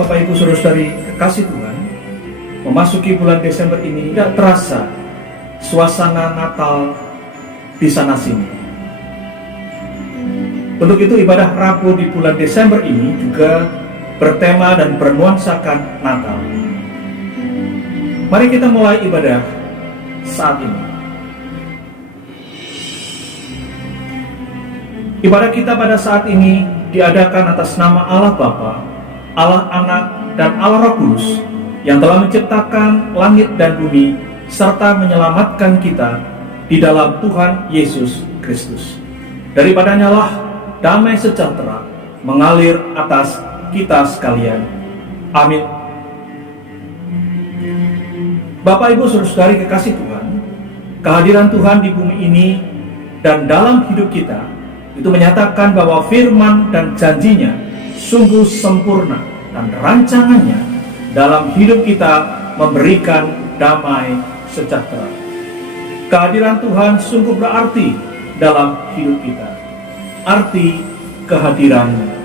Bapak Ibu Saudara-saudari kekasih Tuhan, memasuki bulan Desember ini tidak terasa suasana Natal di sana sini. Untuk itu ibadah Rabu di bulan Desember ini juga bertema dan bernuansakan Natal. Mari kita mulai ibadah saat ini. Ibadah kita pada saat ini diadakan atas nama Allah Bapa, Allah Anak, dan Allah Roh Kudus yang telah menciptakan langit dan bumi serta menyelamatkan kita di dalam Tuhan Yesus Kristus. Daripadanya lah damai sejahtera mengalir atas kita sekalian. Amin. Bapak Ibu Saudara-saudari kekasih Tuhan, kehadiran Tuhan di bumi ini dan dalam hidup kita itu menyatakan bahwa firman dan janjinya sungguh sempurna dan rancangannya dalam hidup kita memberikan damai sejahtera. Kehadiran Tuhan sungguh berarti dalam hidup kita. Arti kehadirannya.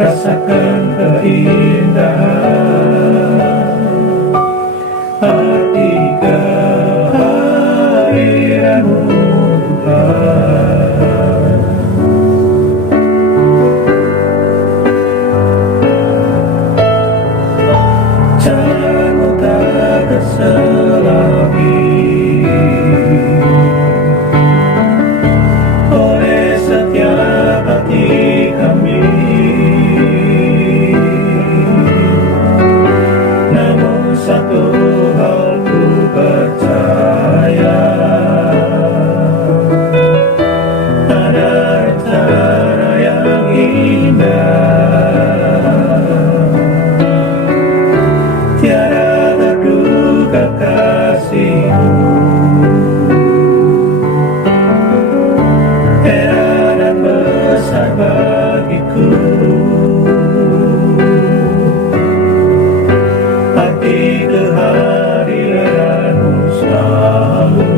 Rasakan keindahan arti kehadiran-Mu Tuhan. Cara-Mu tak terselami oleh setiap hati kami. Satu hal ku percaya, ada rencana yang indah, tiada terduga kasih-Mu, heran dan besar bagiku. Kehadiran-Mu selalu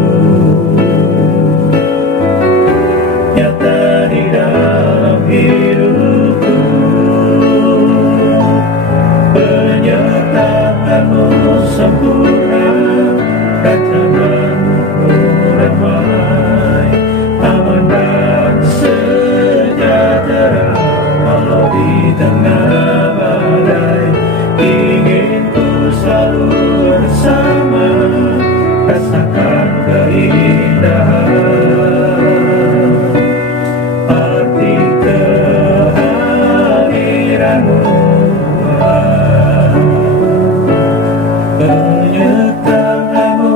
nyata di dalam hidupku, penyertaan-Mu sempurna, rancangan-Mu damai, aman dan sejahtera walau di tengah badai. Ingin selalu bersama, rasakan keindahan arti kehadiran-Mu Tuhan. Penyertaan-Mu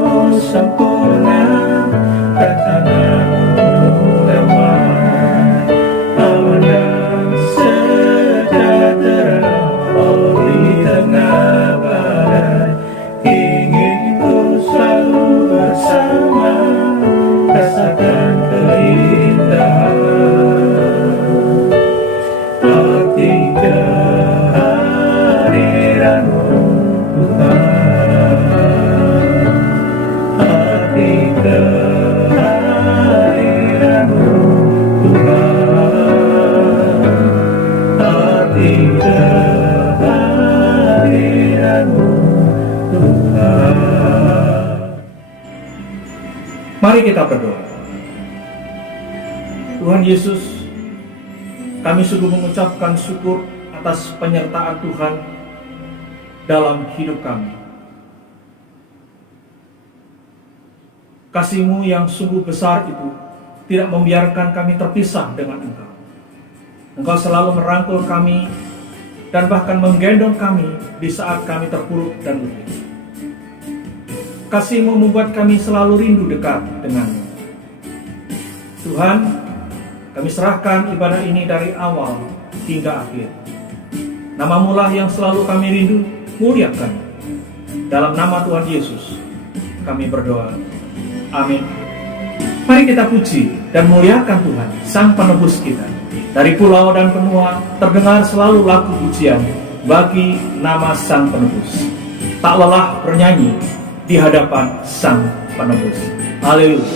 Mari kita berdoa. Tuhan Yesus, kami sungguh mengucapkan syukur atas penyertaan Tuhan dalam hidup kami. Kasih-Mu yang sungguh besar itu tidak membiarkan kami terpisah dengan Engkau. Engkau selalu merangkul kami dan bahkan menggendong kami di saat kami terpuruk dan letih. Kasih-Mu membuat kami selalu rindu dekat dengan-Mu. Tuhan, kami serahkan ibadah ini dari awal hingga akhir. Nama-Mu lah yang selalu kami rindu, muliakan. Dalam nama Tuhan Yesus, kami berdoa. Amin. Mari kita puji dan muliakan Tuhan, Sang Penebus kita. Dari pulau dan benua terdengar selalu lagu pujian bagi nama Sang Penebus. Tak lelah bernyanyi di hadapan Sang Penebus. Haleluya.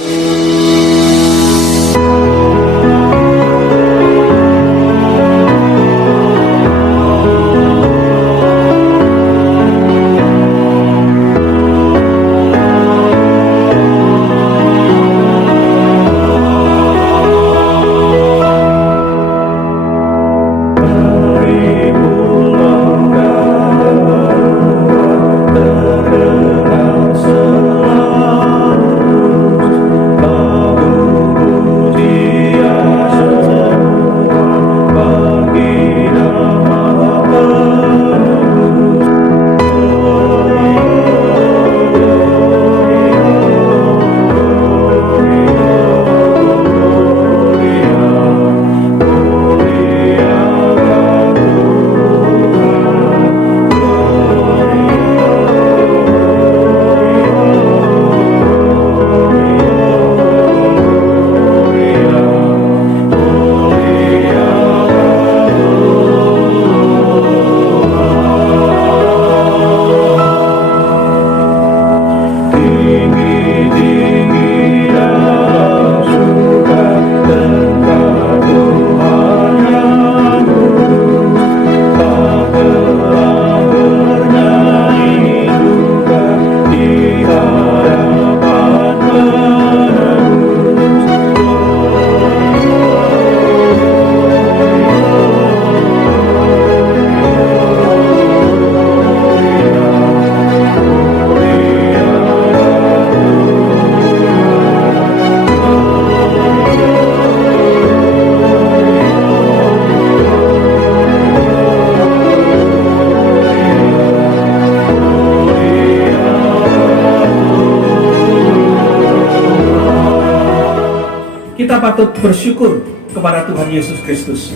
Kita patut bersyukur kepada Tuhan Yesus Kristus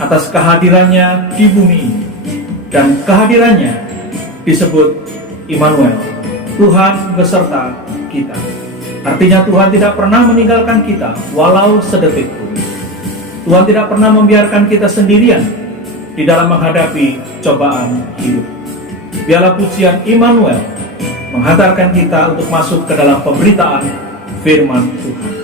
atas kehadirannya di bumi ini. Dan kehadirannya disebut Immanuel, Tuhan beserta kita. Artinya Tuhan tidak pernah meninggalkan kita walau sedetik pun. Tuhan tidak pernah membiarkan kita sendirian di dalam menghadapi cobaan hidup. Biarlah pujian Immanuel menghantarkan kita untuk masuk ke dalam pemberitaan firman Tuhan.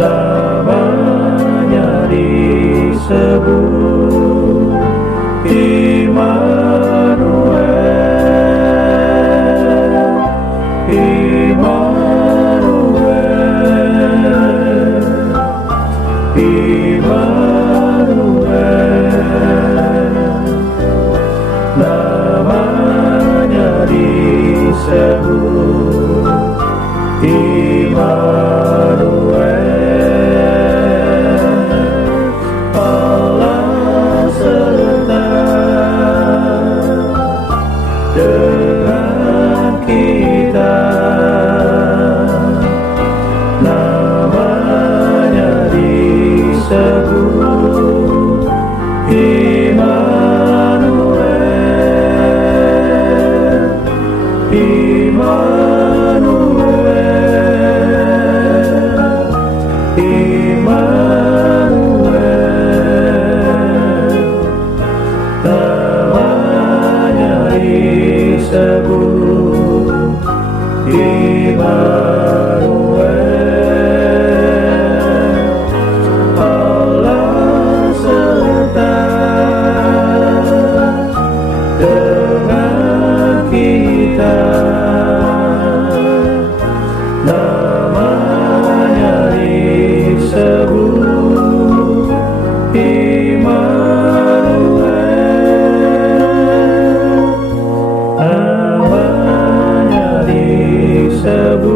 Namanya disebut Immanuel, Immanuel, Immanuel. Namanya disebut Immanuel. Dengan kita, nama namanya disebut Immanuel, Allah serta dengan kita, namanya disebut Immanuel, namanya disebut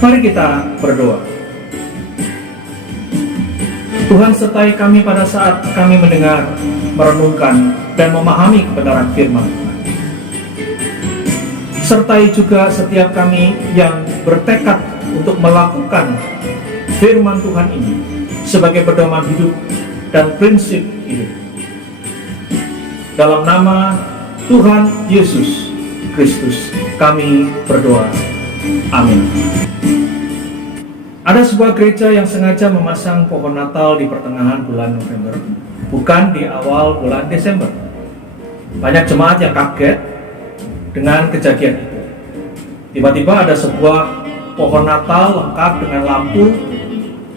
Mari kita berdoa. Tuhan, sertai kami pada saat kami mendengar, merenungkan, dan memahami kebenaran firman Tuhan. Sertai juga setiap kami yang bertekad untuk melakukan firman Tuhan ini sebagai pedoman hidup dan prinsip hidup. Dalam nama Tuhan Yesus Kristus kami berdoa. Amin. Ada sebuah gereja yang sengaja memasang pohon Natal di pertengahan bulan November, bukan di awal bulan Desember. Banyak jemaat yang kaget dengan kejadian itu. Tiba-tiba ada sebuah pohon Natal lengkap dengan lampu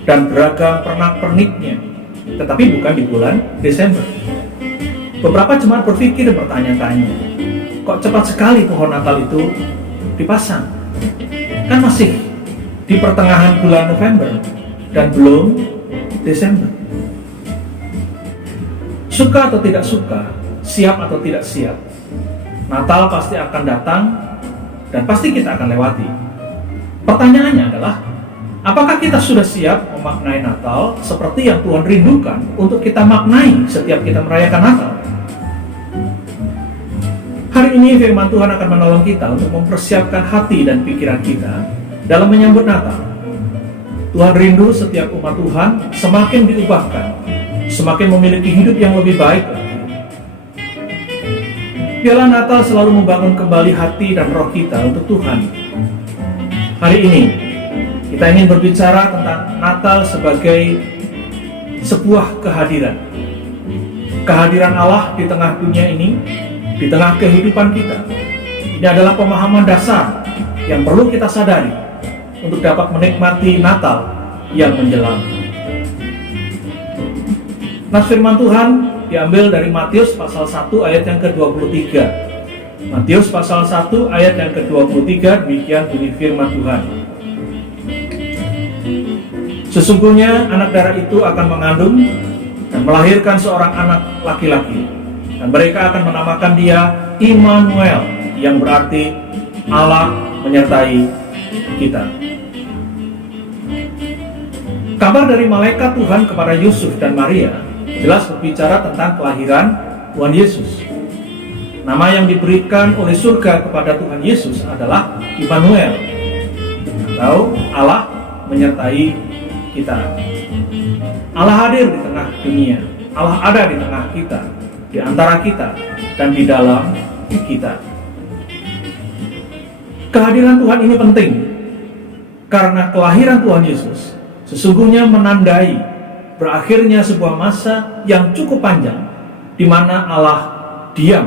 dan beragam pernak-perniknya, tetapi bukan di bulan Desember. Beberapa jemaat berpikir dan bertanya-tanya, kok cepat sekali pohon Natal itu dipasang? Kan masih di pertengahan bulan November dan belum Desember. Suka atau tidak suka, siap atau tidak siap, Natal pasti akan datang dan pasti kita akan lewati. Pertanyaannya adalah, apakah kita sudah siap memaknai Natal seperti yang Tuhan rindukan untuk kita maknai setiap kita merayakan Natal? Hari ini firman Tuhan akan menolong kita untuk mempersiapkan hati dan pikiran kita dalam menyambut Natal. Tuhan rindu setiap umat Tuhan semakin diubahkan, semakin memiliki hidup yang lebih baik lagi. Biarlah Natal selalu membangun kembali hati dan roh kita untuk Tuhan. Hari ini kita ingin berbicara tentang Natal sebagai sebuah kehadiran. Kehadiran Allah di tengah dunia ini, di tengah kehidupan kita. Ini adalah pemahaman dasar yang perlu kita sadari untuk dapat menikmati Natal yang menjelang. Nas firman Tuhan diambil dari Matius pasal 1 ayat yang ke-23. Matius pasal 1 ayat yang ke-23, demikian bunyi firman Tuhan. Sesungguhnya anak darah itu akan mengandung dan melahirkan seorang anak laki-laki, dan mereka akan menamakan dia Immanuel, yang berarti Allah menyertai kita. Kabar dari malaikat Tuhan kepada Yusuf dan Maria jelas berbicara tentang kelahiran Tuhan Yesus. Nama yang diberikan oleh surga kepada Tuhan Yesus adalah Immanuel, atau Allah menyertai kita. Allah hadir di tengah dunia, Allah ada di tengah kita, di antara kita, dan di dalam kita. Kehadiran Tuhan ini penting karena kelahiran Tuhan Yesus sesungguhnya menandai berakhirnya sebuah masa yang cukup panjang di mana Allah diam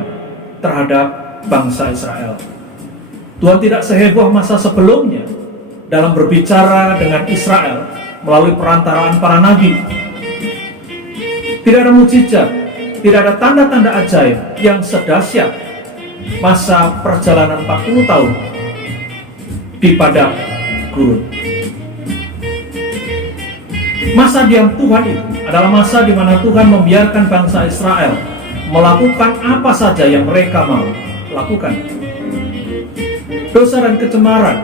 terhadap bangsa Israel. Tuhan tidak seheboh masa sebelumnya dalam berbicara dengan Israel melalui perantaraan para nabi. Tidak ada mukjizat, tidak ada tanda-tanda ajaib yang sedahsyat masa perjalanan 40 tahun di padang gurun. Masa diam Tuhan itu adalah masa di mana Tuhan membiarkan bangsa Israel melakukan apa saja yang mereka mau lakukan. Dosa dan kecemaran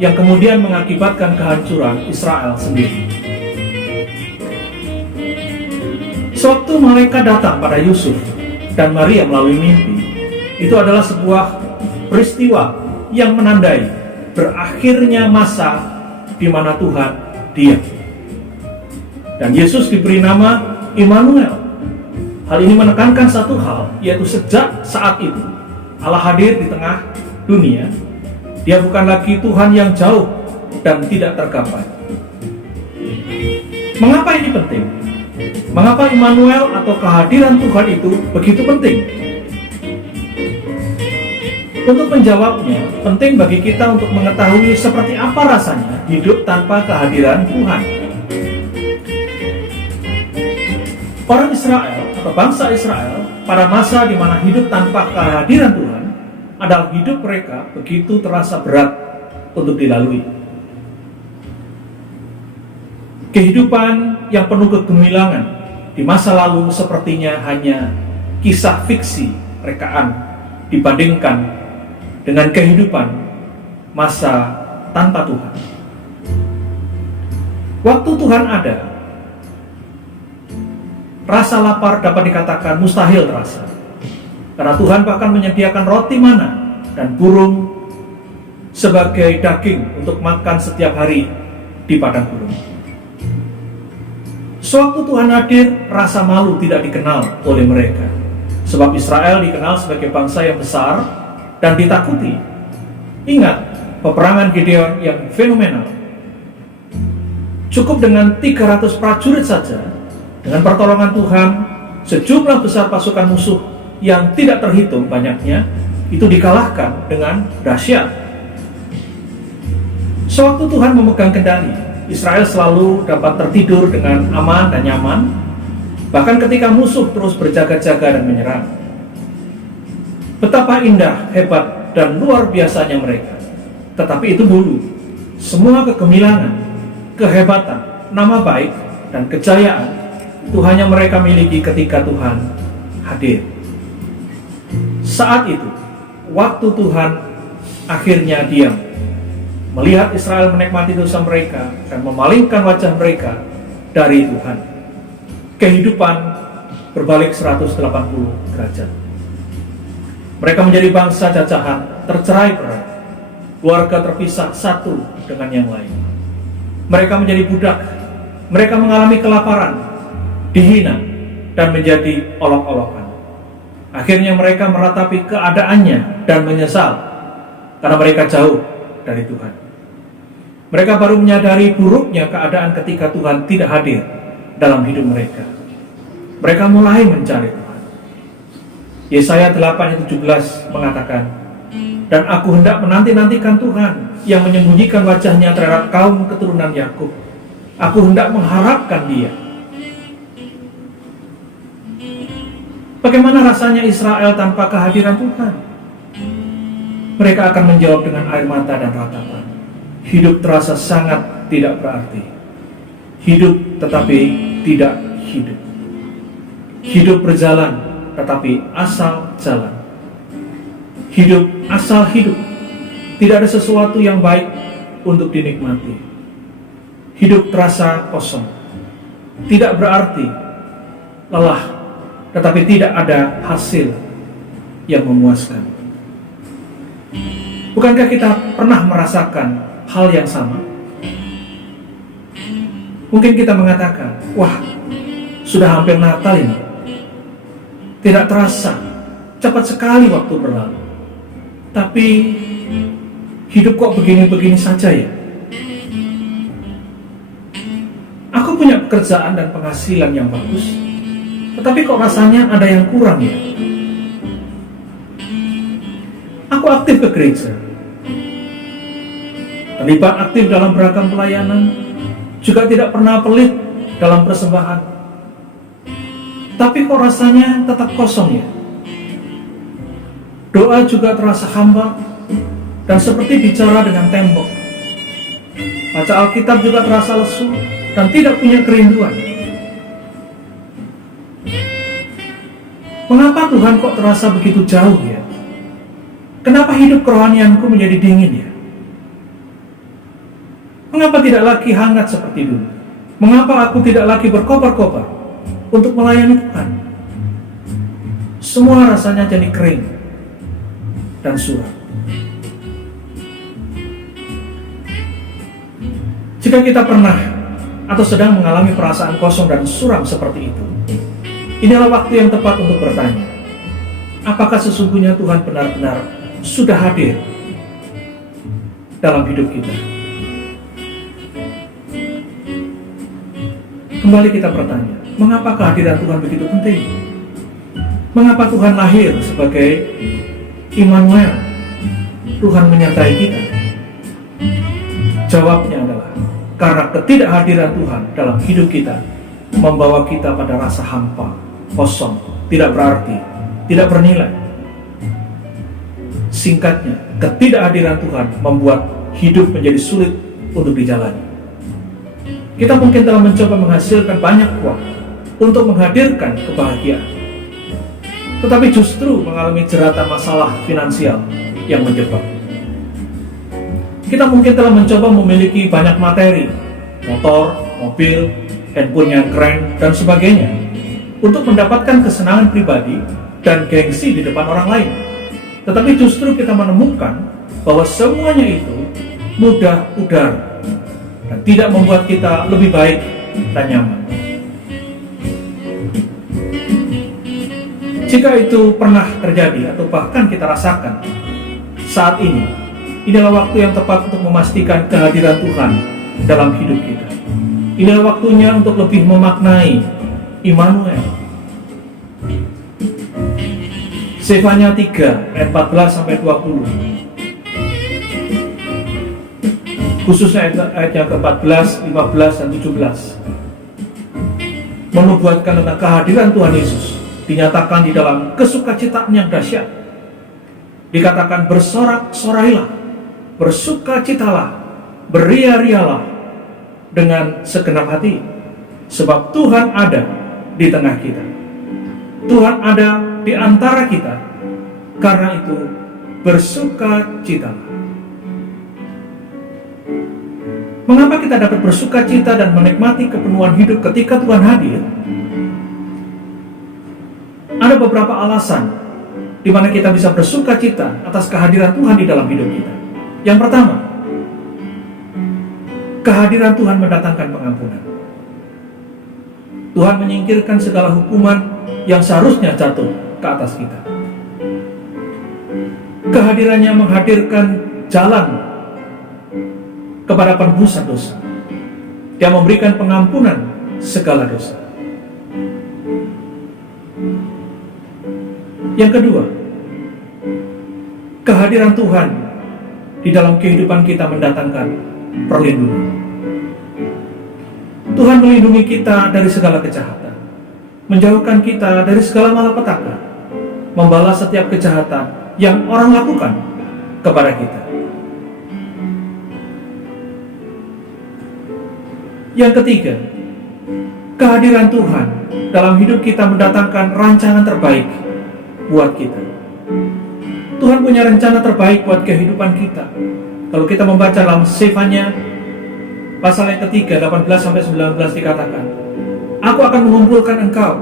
yang kemudian mengakibatkan kehancuran Israel sendiri. Sewaktu malaikat datang pada Yusuf dan Maria melalui mimpi, itu adalah sebuah peristiwa yang menandai berakhirnya masa di mana Tuhan diam. Dan Yesus diberi nama Immanuel. Hal ini menekankan satu hal, yaitu sejak saat itu Allah hadir di tengah dunia. Dia bukan lagi Tuhan yang jauh dan tidak tergapai. Mengapa ini penting? Mengapa Immanuel atau kehadiran Tuhan itu begitu penting? Untuk menjawabnya, penting bagi kita untuk mengetahui seperti apa rasanya hidup tanpa kehadiran Tuhan. Orang Israel atau bangsa Israel pada masa di mana hidup tanpa kehadiran Tuhan adalah hidup mereka begitu terasa berat untuk dilalui. Kehidupan yang penuh kegemilangan di masa lalu sepertinya hanya kisah fiksi rekaan dibandingkan dengan kehidupan masa tanpa Tuhan. Waktu Tuhan ada, rasa lapar dapat dikatakan mustahil terasa. Karena Tuhan bahkan menyediakan roti mana dan burung sebagai daging untuk makan setiap hari di padang gurun. Sewaktu Tuhan hadir, rasa malu tidak dikenal oleh mereka. Sebab Israel dikenal sebagai bangsa yang besar dan ditakuti. Ingat, peperangan Gideon yang fenomenal. Cukup dengan 300 prajurit saja, dengan pertolongan Tuhan, sejumlah besar pasukan musuh yang tidak terhitung banyaknya, itu dikalahkan dengan dahsyat. Sewaktu Tuhan memegang kendali, Israel selalu dapat tertidur dengan aman dan nyaman, bahkan ketika musuh terus berjaga-jaga dan menyerang. Betapa indah, hebat, dan luar biasanya mereka. Tetapi itu dulu. Semua kegemilangan, kehebatan, nama baik, dan kejayaan itu hanya mereka miliki ketika Tuhan hadir. Saat itu, waktu Tuhan akhirnya diam, melihat Israel menikmati dosa mereka dan memalingkan wajah mereka dari Tuhan, kehidupan berbalik 180 derajat. Mereka menjadi bangsa jajahan, tercerai-berai, keluarga terpisah satu dengan yang lain. Mereka menjadi budak, mereka mengalami kelaparan, dihina, dan menjadi olok-olokan. Akhirnya mereka meratapi keadaannya dan menyesal karena mereka jauh dari Tuhan. Mereka baru menyadari buruknya keadaan ketika Tuhan tidak hadir dalam hidup mereka. Mereka mulai mencari Tuhan. Yesaya 8:17 mengatakan, "Dan aku hendak menanti-nantikan Tuhan yang menyembunyikan wajahnya terhadap kaum keturunan Yakub. Aku hendak mengharapkan Dia." Bagaimana rasanya Israel tanpa kehadiran Tuhan? Mereka akan menjawab dengan air mata dan ratapan. Hidup terasa sangat tidak berarti. Hidup tetapi tidak hidup. Hidup berjalan tetapi asal jalan. Hidup asal hidup. Tidak ada sesuatu yang baik untuk dinikmati. Hidup terasa kosong. Tidak berarti, lelah, tetapi tidak ada hasil yang memuaskan. Bukankah kita pernah merasakan hal yang sama? Mungkin kita mengatakan, wah, sudah hampir Natal ini. Tidak terasa, cepat sekali waktu berlalu. Tapi hidup kok begini-begini saja ya? Aku punya pekerjaan dan penghasilan yang bagus, tetapi kok rasanya ada yang kurang ya? Aku aktif ke gereja, terlibat aktif dalam beragam pelayanan, juga tidak pernah pelit dalam persembahan. Tapi kok rasanya tetap kosong ya? Doa juga terasa hambar dan seperti bicara dengan tembok. Baca Alkitab juga terasa lesu dan tidak punya kerinduan. Mengapa Tuhan kok terasa begitu jauh ya? Kenapa hidup kerohanianku menjadi dingin ya? Mengapa tidak lagi hangat seperti dulu? Mengapa aku tidak lagi berkobar-kobar? untuk melayani Tuhan. Semua rasanya jadi kering dan suram. Jika kita pernah atau sedang mengalami perasaan kosong dan suram seperti itu, inilah waktu yang tepat untuk bertanya, apakah sesungguhnya Tuhan benar-benar sudah hadir dalam hidup kita? Kembali kita bertanya, mengapa kehadiran Tuhan begitu penting? Mengapa Tuhan lahir sebagai Immanuel? Tuhan menyertai kita. Jawabnya adalah karena ketidakhadiran Tuhan dalam hidup kita membawa kita pada rasa hampa, kosong, tidak berarti, tidak bernilai. Singkatnya, ketidakhadiran Tuhan membuat hidup menjadi sulit untuk dijalani. Kita mungkin telah mencoba menghasilkan banyak uang untuk menghadirkan kebahagiaan, tetapi justru mengalami jeratan masalah finansial yang menjebak. Kita mungkin telah mencoba memiliki banyak materi, motor, mobil, handphone yang keren, dan sebagainya, untuk mendapatkan kesenangan pribadi dan gengsi di depan orang lain. Tetapi justru kita menemukan bahwa semuanya itu mudah pudar dan tidak membuat kita lebih baik dan nyaman. Jika itu pernah terjadi atau bahkan kita rasakan saat ini, inilah waktu yang tepat untuk memastikan kehadiran Tuhan dalam hidup kita. Inilah waktunya untuk lebih memaknai Immanuel. Zefanya 3 ayat 14-20, khususnya ayat yang ke-14, 15, dan 17, menubuatkan tentang kehadiran Tuhan Yesus dinyatakan di dalam kesukacitaan yang dahsyat. Dikatakan, bersorak-sorailah, bersukacitalah, beria-rialah dengan segenap hati, sebab Tuhan ada di tengah kita. Tuhan ada di antara kita, karena itu bersukacitalah. Mengapa kita dapat bersukacita dan menikmati kepenuhan hidup ketika Tuhan hadir? Ada beberapa alasan di mana kita bisa bersukacita atas kehadiran Tuhan di dalam hidup kita. Yang pertama, kehadiran Tuhan mendatangkan pengampunan. Tuhan menyingkirkan segala hukuman yang seharusnya jatuh ke atas kita. Kehadirannya menghadirkan jalan kepada penebusan dosa. Dia memberikan pengampunan segala dosa. Yang kedua, kehadiran Tuhan di dalam kehidupan kita mendatangkan perlindungan. Tuhan melindungi kita dari segala kejahatan, menjauhkan kita dari segala malapetaka, membalas setiap kejahatan yang orang lakukan kepada kita. Yang ketiga, kehadiran Tuhan dalam hidup kita mendatangkan rancangan terbaik buat kita. Tuhan punya rencana terbaik buat kehidupan kita. Kalau kita membaca dalam Zefanya pasal yang ketiga 18-19 dikatakan, aku akan mengumpulkan engkau,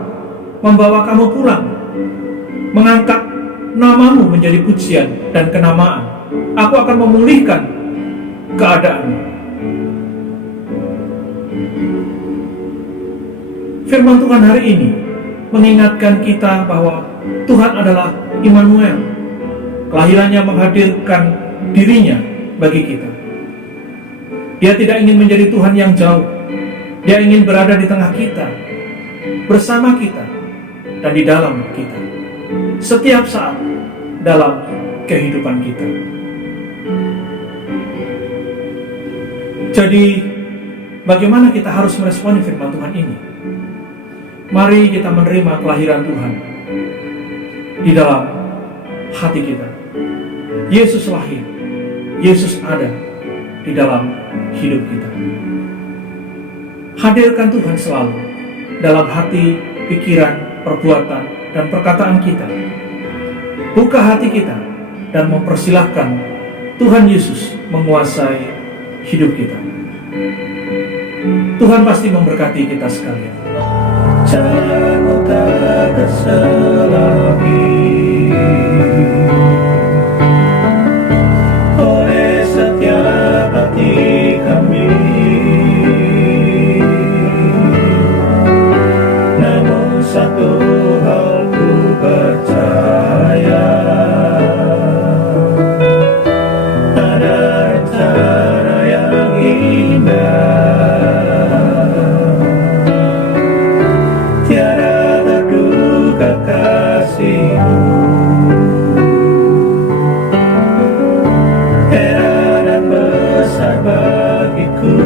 membawa kamu pulang, mengangkat namamu menjadi pujian dan kenamaan. Aku akan memulihkan keadaanmu. Firman Tuhan hari ini mengingatkan kita bahwa Tuhan adalah Immanuel. Kelahirannya menghadirkan dirinya bagi kita. Dia tidak ingin menjadi Tuhan yang jauh. Dia ingin berada di tengah kita, bersama kita, dan di dalam kita, setiap saat dalam kehidupan kita. Jadi, bagaimana kita harus meresponi firman Tuhan ini? Mari kita menerima kelahiran Tuhan di dalam hati kita. Yesus lahir, Yesus ada di dalam hidup kita. Hadirkan Tuhan selalu dalam hati, pikiran, perbuatan, dan perkataan kita. Buka hati kita dan mempersilahkan Tuhan Yesus menguasai hidup kita. Tuhan pasti memberkati kita sekalian. Jalanmu tak terselangi oleh setiap hati kami. Namun satu hal ku percaya, ada rencana yang indah, tiada terduga kasih-Mu. Heran dan besar bagiku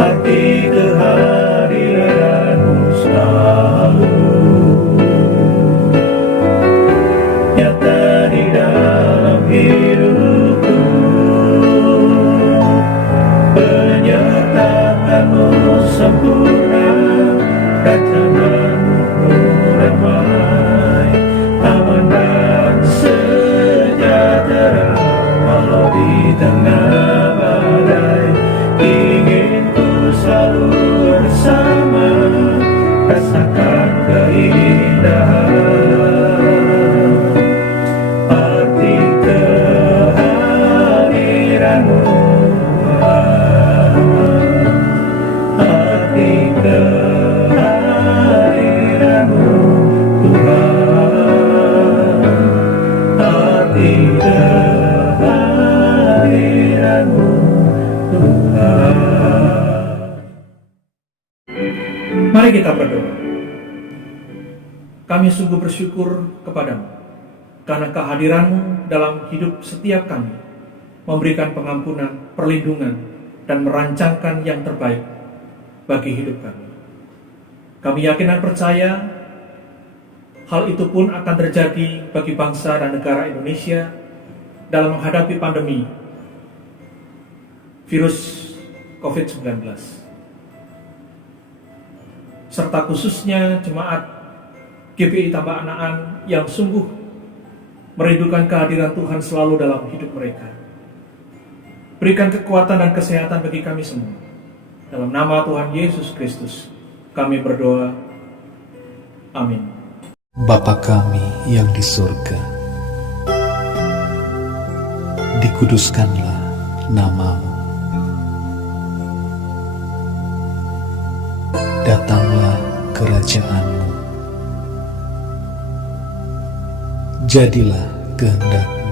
arti kehadiran-Mu selalu nyata di dalam hidupku. Penyertaan-Mu sempurna, rancangan-Mu ramai, aman dan sejahtera walau di tengah badai. Ingin ku selalu bersama, rasakan keindahan arti kehadiran-Mu, arti kehadiran-Mu Tuhan, arti kehadiran-Mu Tuhan. Mari kita berdoa. Kami sungguh bersyukur kepada-Mu karena kehadiran-Mu dalam hidup setiap kami, memberikan pengampunan, perlindungan, dan merancangkan yang terbaik bagi hidup kami. Kami yakin dan percaya hal itu pun akan terjadi bagi bangsa dan negara Indonesia dalam menghadapi pandemi virus COVID-19, serta khususnya jemaat GPI Tambak Anaan yang sungguh merindukan kehadiran Tuhan selalu dalam hidup mereka. Berikan kekuatan dan kesehatan bagi kami semua. Dalam nama Tuhan Yesus Kristus, kami berdoa. Amin. Bapa kami yang di surga, dikuduskanlah nama-Mu. Datanglah kerajaan-Mu. Jadilah kehendak-Mu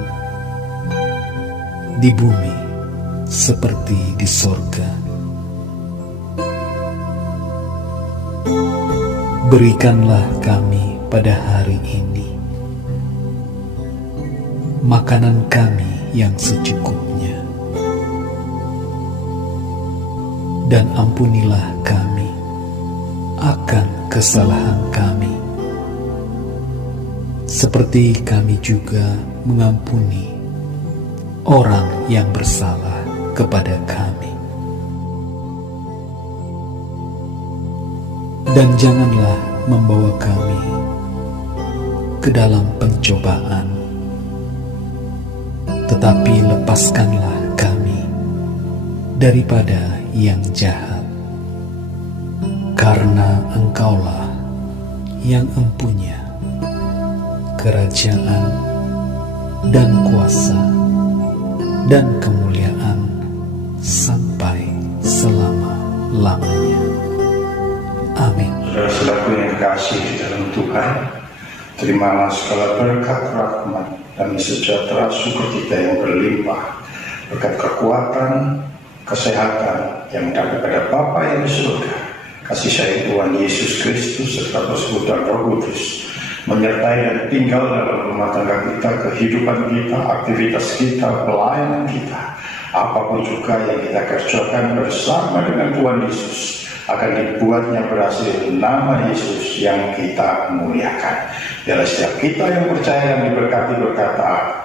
di bumi seperti di sorga. Berikanlah kami pada hari ini makanan kami yang secukupnya, dan ampunilah kami akan kesalahan kami, seperti kami juga mengampuni orang yang bersalah kepada kami. Dan janganlah membawa kami ke dalam pencobaan, tetapi lepaskanlah kami daripada yang jahat. Karena Engkaulah yang empunya kerajaan dan kuasa dan kemuliaan sampai selama-lamanya. Amin. Saudara-saudaraku yang dikasihi di dalam Tuhan, terimalah segala berkat, rahmat, dan sejahtera sukacita yang berlimpah, berkat kekuatan, kesehatan yang daripada Bapa yang di surga, kasih sayang Tuhan Yesus Kristus serta persekutuan Roh Kudus menyertai dan tinggal dalam rumah tangga kita, kehidupan kita, aktivitas kita, pelayanan kita, apapun juga yang kita kerjakan bersama dengan Tuhan Yesus, akan dibuatnya berhasil nama Yesus yang kita muliakan. Biarlah setiap kita yang percaya yang diberkati berkata,